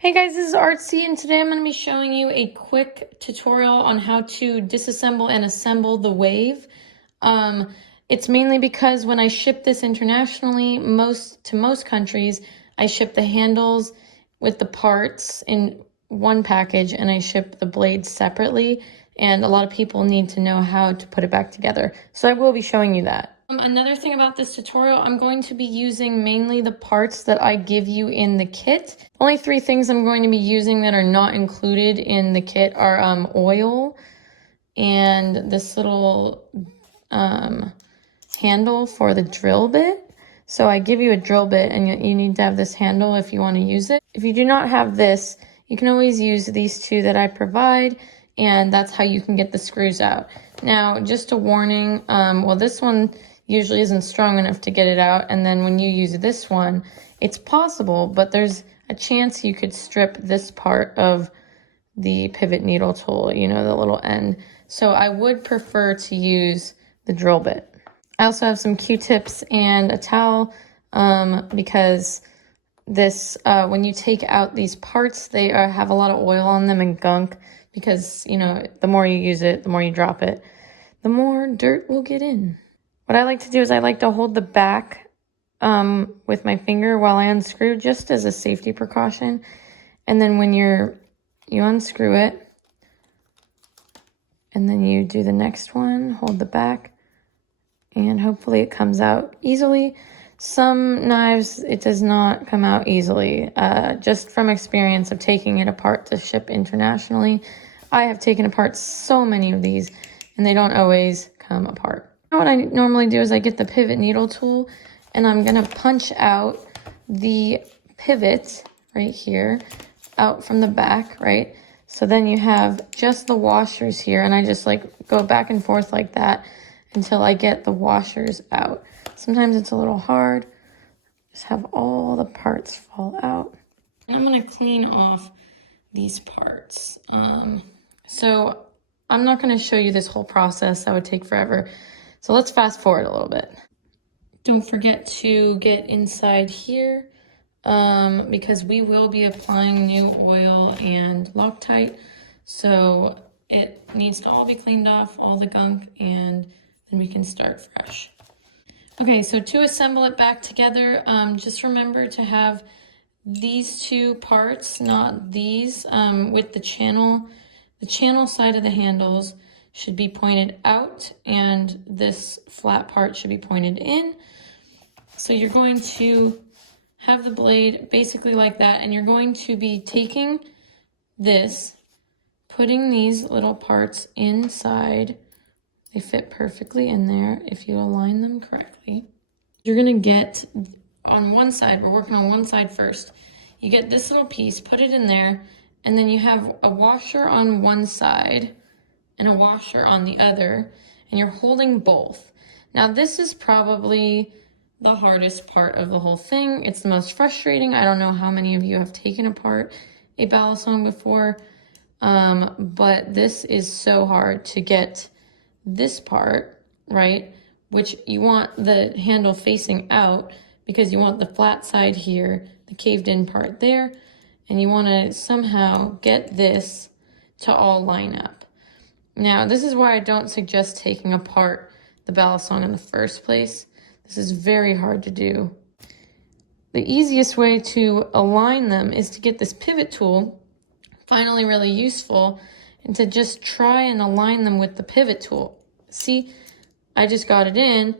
Hey guys, this is Artsea, and today I'm going to be showing you a quick tutorial on how to disassemble and assemble the wave. It's mainly because when I ship this internationally, to most countries, I ship the handles with the parts in one package and I ship the blades separately, and a lot of people need to know how to put it back together. So I will be showing you that. Another thing about this tutorial, I'm going to be using mainly the parts that I give you in the kit. Only 3 things I'm going to be using that are not included in the kit are oil and this little handle for the drill bit. So I give you a drill bit and you need to have this handle if you want to use it. If you do not have this, you can always use these 2 that I provide, and that's how you can get the screws out. Now, just a warning, well, this one usually isn't strong enough to get it out, and then when you use this one, it's possible, but there's a chance you could strip this part of the pivot needle tool, you know, the little end. So I would prefer to use the drill bit. I also have some Q-tips and a towel because this, when you take out these parts, they have a lot of oil on them and gunk because, you know, the more you use it, the more you drop it, the more dirt will get in. What I like to do is I like to hold the back with my finger while I unscrew, just as a safety precaution. And then when you unscrew it, and then you do the next one, hold the back, and hopefully it comes out easily. Some knives, it does not come out easily. Just from experience of taking it apart to ship internationally, I have taken apart so many of these, and they don't always come apart. What I normally do is I get the pivot needle tool and I'm going to punch out the pivot right here out from the back, right? So then you have just the washers here, and I just like go back and forth like that until I get the washers out. Sometimes it's a little hard. Just have all the parts fall out. And I'm going to clean off these parts. So I'm not going to show you this whole process. That would take forever. So let's fast forward a little bit. Don't forget to get inside here because we will be applying new oil and Loctite. So it needs to all be cleaned off, all the gunk, and then we can start fresh. Okay, so to assemble it back together, just remember to have these 2 parts, not these, with the channel side of the handles should be pointed out, and this flat part should be pointed in. So you're going to have the blade basically like that, and you're going to be taking this, putting these little parts inside. They fit perfectly in there if you align them correctly. You're gonna get on one side, we're working on one side first. You get this little piece, put it in there, and then you have a washer on one side and a washer on the other, and you're holding both. Now this is probably the hardest part of the whole thing. It's the most frustrating. I don't know how many of you have taken apart a Balisong before, but this is so hard to get this part, right? Which you want the handle facing out because you want the flat side here, the caved in part there, and you want to somehow get this to all line up. Now, this is why I don't suggest taking apart the Balisong in the first place. This is very hard to do. The easiest way to align them is to get this pivot tool, finally really useful, and to just try and align them with the pivot tool. See, I just got it in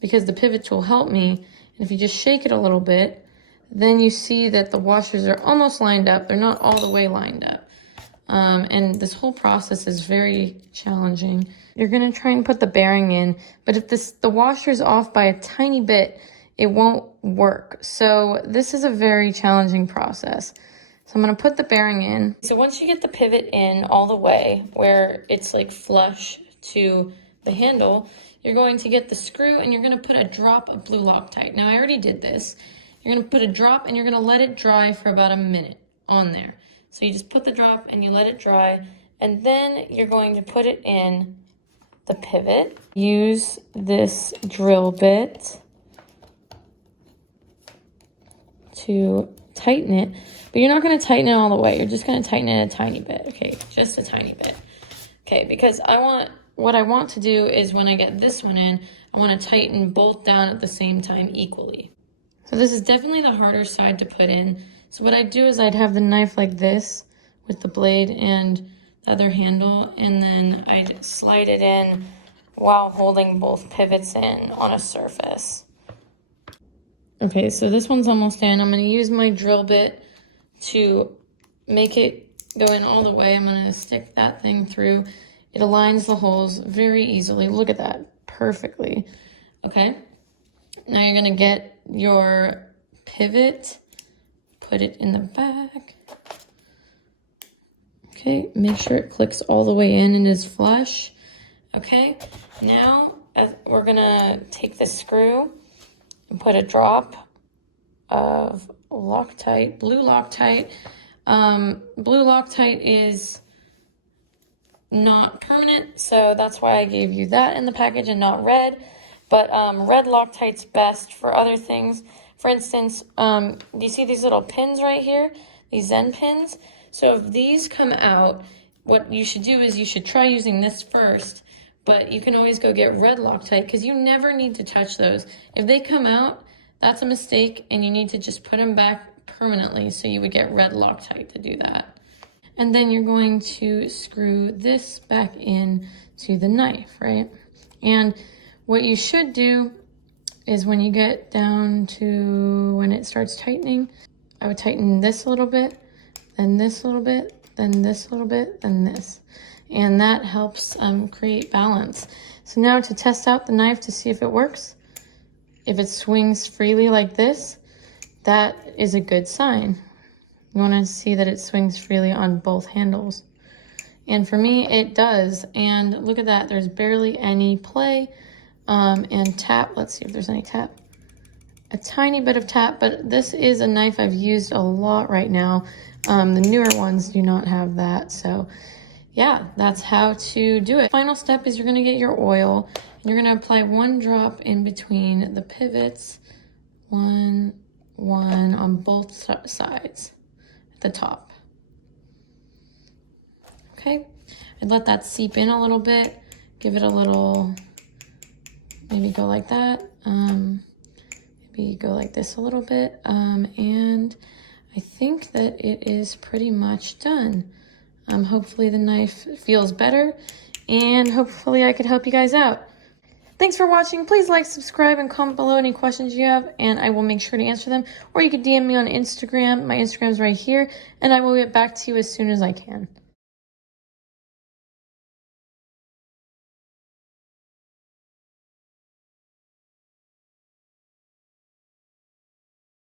because the pivot tool helped me. And if you just shake it a little bit, then you see that the washers are almost lined up. They're not all the way lined up. And this whole process is very challenging. You're going to try and put the bearing in, but if the washer is off by a tiny bit, it won't work. So this is a very challenging process. So I'm going to put the bearing in. So once you get the pivot in all the way where it's like flush to the handle, you're going to get the screw and you're going to put a drop of blue Loctite. Now I already did this. You're going to put a drop and you're going to let it dry for about a minute on there. So you just put the drop and you let it dry, and then you're going to put it in the pivot. Use this drill bit to tighten it, but you're not going to tighten it all the way. You're just going to tighten it a tiny bit, okay? Just a tiny bit. Okay, because what I want to do is when I get this one in, I want to tighten both down at the same time equally. So this is definitely the harder side to put in. So what I'd do is I'd have the knife like this with the blade and the other handle, and then I'd slide it in while holding both pivots in on a surface. Okay, so this one's almost in. I'm going to use my drill bit to make it go in all the way. I'm going to stick that thing through. It aligns the holes very easily. Look at that, perfectly. Okay, now you're going to get your pivot, put it in the back. Okay, make sure it clicks all the way in and is flush. Okay, now we're gonna take the screw and put a drop of Loctite, blue Loctite. Blue Loctite is not permanent, so that's why I gave you that in the package and not red. But red Loctite's best for other things. For instance, do you see these little pins right here? These Zen pins? So if these come out, what you should do is you should try using this first, but you can always go get red Loctite because you never need to touch those. If they come out, that's a mistake and you need to just put them back permanently, so you would get red Loctite to do that. And then you're going to screw this back in to the knife, right? And what you should do is when you get down to when it starts tightening, I would tighten this a little bit, then this a little bit, then this a little bit, then this. And that helps create balance. So now to test out the knife to see if it works, if it swings freely like this, that is a good sign. You want to see that it swings freely on both handles. And for me, it does. And look at that, there's barely any play. And tap, let's see if there's any tap. A tiny bit of tap, but this is a knife I've used a lot right now. The newer ones do not have that. So yeah, that's how to do it. Final step is you're gonna get your oil and you're gonna apply 1 drop in between the pivots. One on both sides at the top. Okay, and let that seep in a little bit. Give it a little, maybe go like that. Maybe go like this a little bit. And I think that it is pretty much done. Hopefully the knife feels better and hopefully I could help you guys out. Thanks for watching. Please like, subscribe, and comment below any questions you have, and I will make sure to answer them. Or you can DM me on Instagram. My Instagram is right here, and I will get back to you as soon as I can.